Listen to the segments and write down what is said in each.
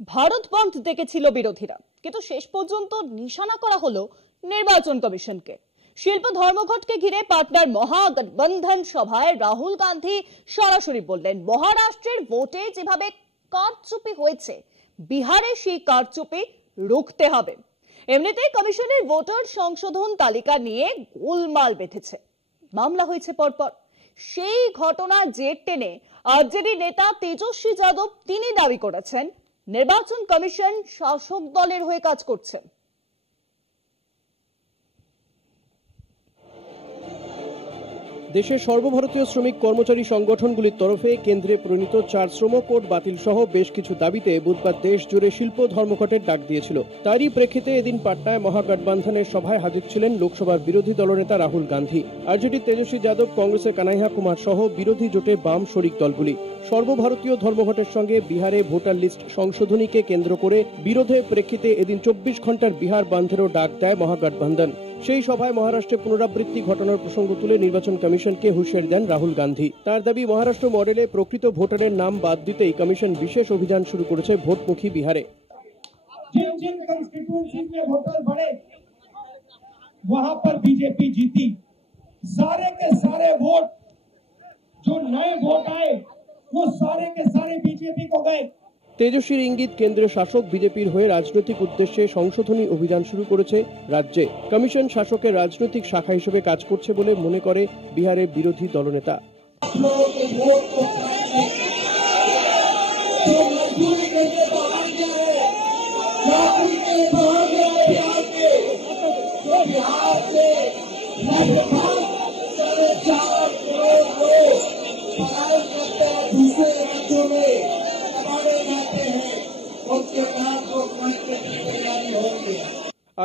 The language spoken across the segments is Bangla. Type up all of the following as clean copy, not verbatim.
ভারত বন্ধ ডেকেছিল বিরোধীরা, কিন্তু শেষ পর্যন্ত নিশানা করা হলো নির্বাচন কমিশনকে। শিল্প ধর্মঘটকে ঘিরে পাটনার মহাগঠবন্ধন সভায় রাহুল গান্ধী সরাসরি বললেন, মহারাষ্ট্রের ভোটে যেভাবে কারচুপি হয়েছে, বিহারে সেই কারচুপি রুখতে হবে। এমনিতেই কমিশনের ভোটার সংশোধন তালিকা নিয়ে গোলমাল বেঁধেছে, মামলা হয়েছে পরপর। সেই ঘটনা জের টেনে আরজেডি নেতা তেজস্বী যাদব তিনি দাবি করেছেন নির্বাচন কমিশন শাসক দলের হয়ে কাজ করছে। দেশের সর্বভারতীয় শ্রমিক কর্মচারী সংগঠনগুলির তরফে কেন্দ্রে প্রণীত 4 শ্রম কোড বাতিল সহ বেশ কিছু দাবিতে বুধবার দেশ জুড়ে শিল্প ধর্মঘটের ডাক দিয়েছিল। তারই প্রেক্ষিতে এদিন পাটনায় মহাগঠবন্ধনের সভায় হাজির ছিলেন লোকসভার বিরোধী দলনেতা রাহুল গান্ধী। আরজেডির তেজস্বী যাদব, কংগ্রেসের কানাইয়া কুমার সহ বিরোধী জোটে বাম শরিক দলগুলি। সর্বভারতীয় ধর্মঘটের সঙ্গে বিহারে ভোটার লিস্ট সংশোধনীকে কেন্দ্র করে বিরোধের প্রেক্ষিতে এদিন 24 ঘন্টার বিহার বন্ধেরও ডাক দেয় মহাগঠবন্ধন। সেই সভায় মহারাষ্ট্রে পুনরাবৃত্তি ঘটনার প্রসঙ্গ তুলে নির্বাচন কমিশনকে হুঁশিয়ারি দেন রাহুল গান্ধী। তার দাবি, মহারাষ্ট্র মডেলে প্রকৃত ভোটারের নাম বাদ দিতেই কমিশন বিশেষ অভিযান শুরু করেছে ভোটমুখী বিহারে। जिन जिन कंस्टिट्यूएंसी में वोटर बढ़े वहां पर बीजेपी जीती। सारे के सारे वोट जो नए वोट आए वो सारे के सारे बीजेपी को गए। তেজস্বীর ইঙ্গিত, কেন্দ্রীয় শাসক বিজেপির হয়ে রাজনৈতিক উদ্দেশ্যে সংশোধনী অভিযান শুরু করেছে রাজ্যে। কমিশন শাসকের রাজনৈতিক শাখা হিসেবে কাজ করছে বলে মনে করে বিহারের বিরোধী দলনেতা।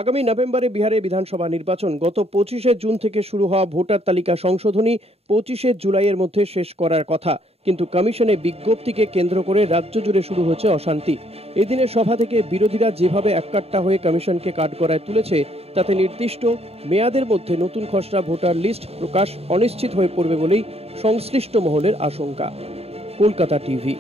আগামী নভেম্বরে বিহারে বিধানসভা নির্বাচন। গত 25শে জুন থেকে শুরু হওয়া ভোটার তালিকা সংশোধনী 25শে জুলাইয়ের মধ্যে শেষ করার কথা, কিন্তু কমিশনের বিজ্ঞপ্তিকে কেন্দ্র করে রাজ্য জুড়ে শুরু হয়েছে অশান্তি। এদিনের সভা থেকে বিরোধীরা যেভাবে এককাট্টা হয়ে কমিশনকে কাঠগড়ায় তুলেছে, তাতে নির্দিষ্ট মেয়াদের মধ্যে নতুন খসড়া ভোটার লিস্ট প্রকাশ অনিশ্চিত হয়ে পড়বে বলেই সংশ্লিষ্ট মহলের আশঙ্কা। কলকাতা টিভি।